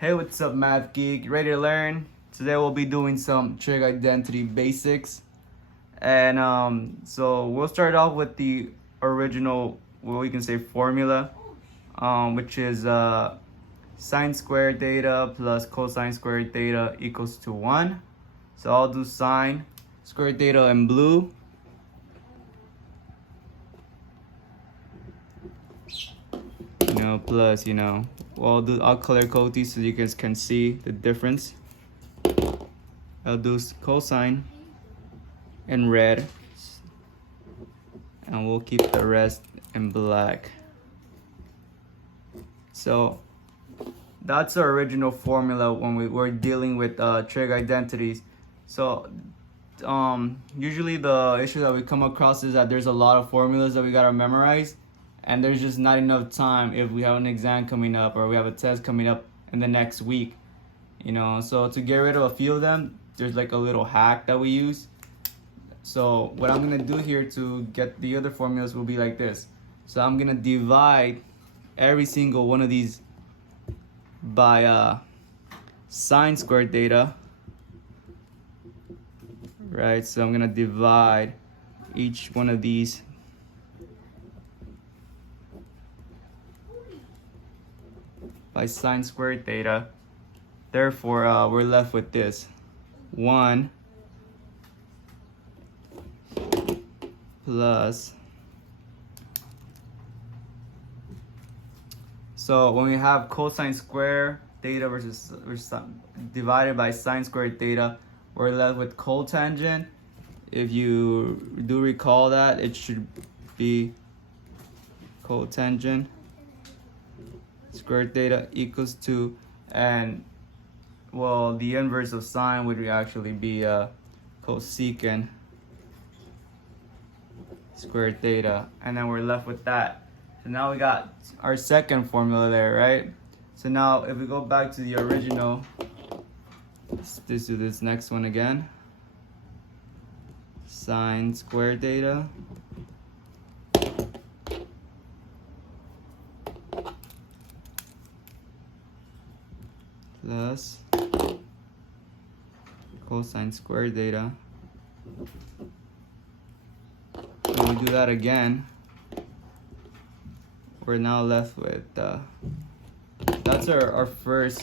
Hey, what's up, math geek? Ready to learn? Today we'll be doing some trig identity basics, and so we'll start off with the original, what we can say, formula, which is sine squared theta plus cosine squared theta equals to 1. So I'll do sine squared theta in blue. Plus, I'll color code these so you guys can see the difference. I'll do cosine in red, and we'll keep the rest in black. So that's our original formula when we were dealing with trig identities. So usually the issue that we come across is that there's a lot of formulas that we gotta memorize, and there's just not enough time if we have an exam coming up or we have a test coming up in the next week. So to get rid of a few of them, there's like a little hack that we use. So what I'm gonna do here to get the other formulas will be like this. So I'm gonna divide every single one of these by sine squared theta, right? So I'm gonna divide each one of these by sine squared theta. Therefore, we're left with this 1 plus. So when we have cosine squared theta versus divided by sine squared theta, we're left with cotangent. If you do recall that, it should be cotangent squared theta equals to, and well, the inverse of sine would actually be cosecant squared theta, and then we're left with that. So now we got our second formula there, right? So now if we go back to the original, let's do this next one again. Sine squared theta plus cosine squared theta. When we do that again, we're now left with that's our first.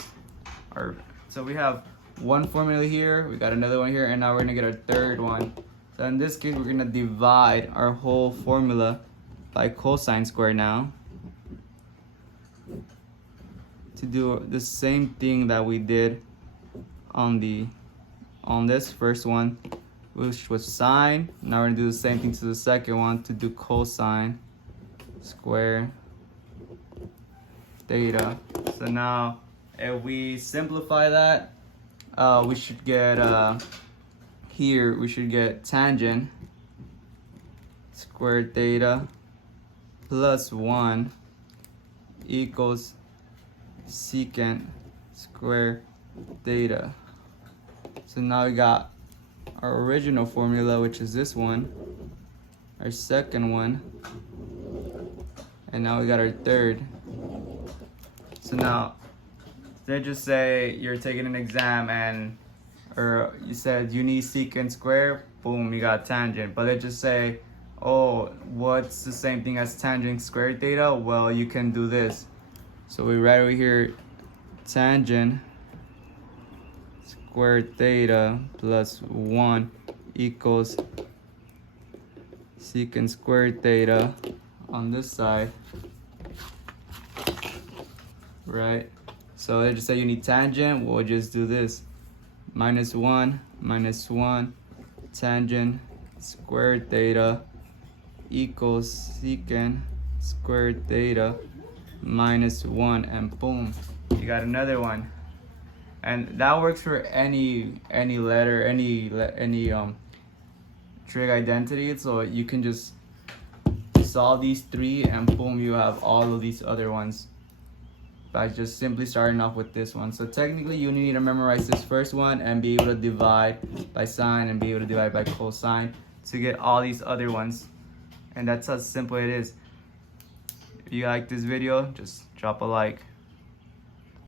So we have one formula here, we got another one here, and now we're gonna get our third one. So in this case, we're gonna divide our whole formula by cosine squared now, to do the same thing that we did on this first one, which was sine. Now we're gonna do the same thing to the second one to do cosine square theta. So now if we simplify that, we should get here we should get tangent squared theta plus 1 equals secant square theta. So now we got our original formula, which is this one, our second one, and now we got our third. So now let's just say you're taking an exam or you said you need secant square, boom, you got tangent. But let's just say, oh, what's the same thing as tangent squared theta? Well, you can do this. So we write over here tangent squared theta plus 1 equals secant squared theta on this side, right? So let's just say you need tangent, we'll just do this. Minus 1 tangent squared theta equals secant squared theta minus 1, and boom, you got another one. And that works for any letter, any trig identity. So you can just solve these three, and boom, you have all of these other ones by just simply starting off with this one. So technically you need to memorize this first one and be able to divide by sine and be able to divide by cosine to get all these other ones. And that's how simple it is. If you like this video, just drop a like.